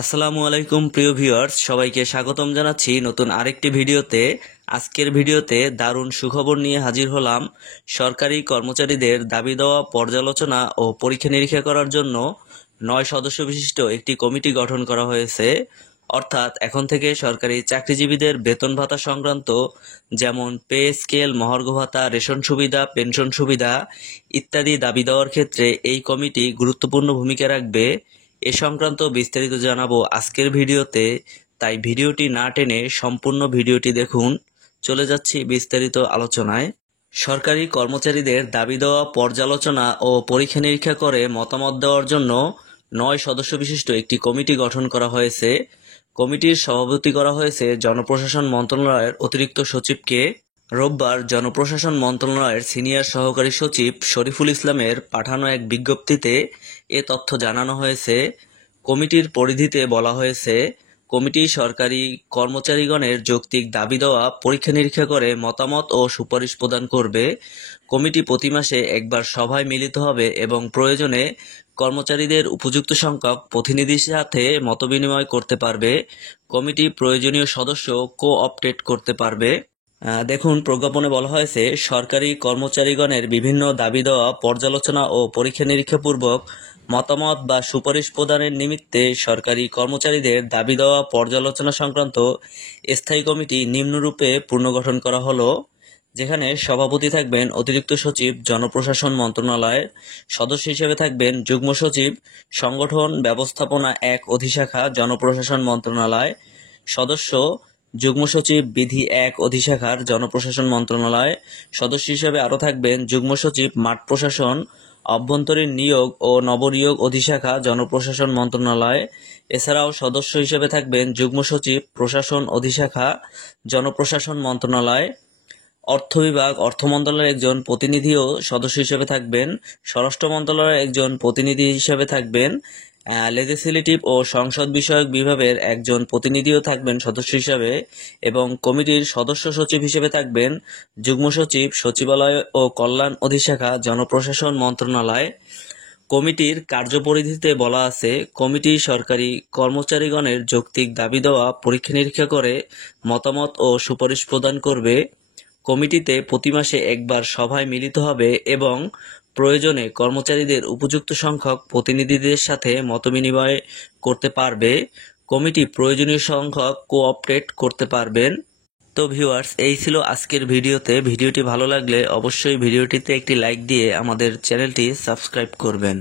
আসসালামু আলাইকুম প্রিয় ভিউয়ার্স, সবাইকে স্বাগতম জানাচ্ছি নতুন আরেকটি ভিডিওতে। আজকের ভিডিওতে দারুণ সুখবর নিয়ে হাজির হলাম। সরকারি কর্মচারীদের দাবি দেওয়া পর্যালোচনা ও পরীক্ষা নিরীক্ষা করার জন্য 9 সদস্য বিশিষ্ট একটি কমিটি গঠন করা হয়েছে। অর্থাৎ এখন থেকে সরকারি চাকরিজীবীদের বেতন ভাতা সংক্রান্ত যেমন পে স্কেল, মহার্ঘ ভাতা, রেশন সুবিধা, পেনশন সুবিধা ইত্যাদি দাবি দেওয়ার ক্ষেত্রে এই কমিটি গুরুত্বপূর্ণ ভূমিকা রাখবে। এ সংক্রান্ত বিস্তারিত জানাবো আজকের ভিডিওতে, তাই ভিডিওটি না টেনে সম্পূর্ণ ভিডিওটি দেখুন। চলে যাচ্ছি বিস্তারিত আলোচনায়। সরকারি কর্মচারীদের দাবি দেওয়া পর্যালোচনা ও পরীক্ষা নিরীক্ষা করে মতামত দেওয়ার জন্য 9 সদস্য বিশিষ্ট একটি কমিটি গঠন করা হয়েছে। কমিটির সভাপতি করা হয়েছে জনপ্রশাসন মন্ত্রণালয়ের অতিরিক্ত সচিবকে। রোববার জনপ্রশাসন মন্ত্রণালয়ের সিনিয়র সহকারী সচিব শরীফুল ইসলামের পাঠানো এক বিজ্ঞপ্তিতে এ তথ্য জানানো হয়েছে। কমিটির পরিধিতে বলা হয়েছে, কমিটি সরকারি কর্মচারীগণের যৌক্তিক দাবি দেওয়া পরীক্ষা নিরীক্ষা করে মতামত ও সুপারিশ প্রদান করবে। কমিটি প্রতি মাসে একবার সভায় মিলিত হবে এবং প্রয়োজনে কর্মচারীদের উপযুক্ত সংখ্যক প্রতিনিধির সাথে মতবিনিময় করতে পারবে। কমিটি প্রয়োজনীয় সদস্য কো-অপটেট করতে পারবে। দেখুন, প্রজ্ঞাপনে বলা হয়েছে, সরকারি কর্মচারীগণের বিভিন্ন দাবি দেওয়া পর্যালোচনা ও পরীক্ষা নিরীক্ষা পূর্বক মতামত বা সুপারিশ প্রদানের নিমিত্তে সরকারি কর্মচারীদের দাবি দেওয়া পর্যালোচনা সংক্রান্ত স্থায়ী কমিটি নিম্নরূপে পুনর্গঠন করা হলো। যেখানে সভাপতি থাকবেন অতিরিক্ত সচিব, জনপ্রশাসন মন্ত্রণালয়। সদস্য হিসেবে থাকবেন যুগ্ম সচিব, সংগঠন ব্যবস্থাপনা 1 অধিশাখা, জনপ্রশাসন মন্ত্রণালয়। সদস্য যুগ্ম সচিব, বিধি 1 অধিশাখার, জনপ্রশাসন মন্ত্রণালয়। সদস্য হিসেবে আরও থাকবেন যুগ্ম সচিব, মাঠ প্রশাসন, অভ্যন্তরীণ নিয়োগ ও নবনিয়োগ অধিশাখা, জনপ্রশাসন মন্ত্রণালয়। এছাড়াও সদস্য হিসেবে থাকবেন যুগ্ম সচিব, প্রশাসন অধিশাখা, জনপ্রশাসন মন্ত্রণালয়। অর্থ বিভাগ, অর্থ মন্ত্রণালয়ের একজন প্রতিনিধিও সদস্য হিসেবে থাকবেন। স্বরাষ্ট্র মন্ত্রণালয়ের একজন প্রতিনিধি হিসেবে থাকবেন। লেজিসলেটিভ ও সংসদ বিষয়ক বিভাগের একজন প্রতিনিধিও থাকবেন সদস্য হিসেবে। এবং কমিটির সদস্য সচিব হিসেবে থাকবেন যুগ্ম সচিব, সচিবালয় ও কল্যাণ অধিশাখা, জনপ্রশাসন মন্ত্রণালয়। কমিটির কার্যপরিধিতে বলা আছে, কমিটি সরকারি কর্মচারীগণের যৌক্তিক দাবি দেওয়া পরীক্ষা নিরীক্ষা করে মতামত ও সুপারিশ প্রদান করবে। কমিটিতে প্রতি মাসে একবার সভায় মিলিত হবে এবং প্রয়োজনে কর্মচারীদের উপযুক্ত সংখ্যক প্রতিনিধিদের সাথে মতবিনিময় করতে পারবে। কমিটি প্রয়োজনীয় সংখ্যক কো-অপটেট করতে পারবেন। তো ভিউয়ার্স, এই ছিল আজকের ভিডিওতে। ভিডিওটি ভালো লাগলে অবশ্যই ভিডিওটিতে একটি লাইক দিয়ে আমাদের চ্যানেলটি সাবস্ক্রাইব করবেন।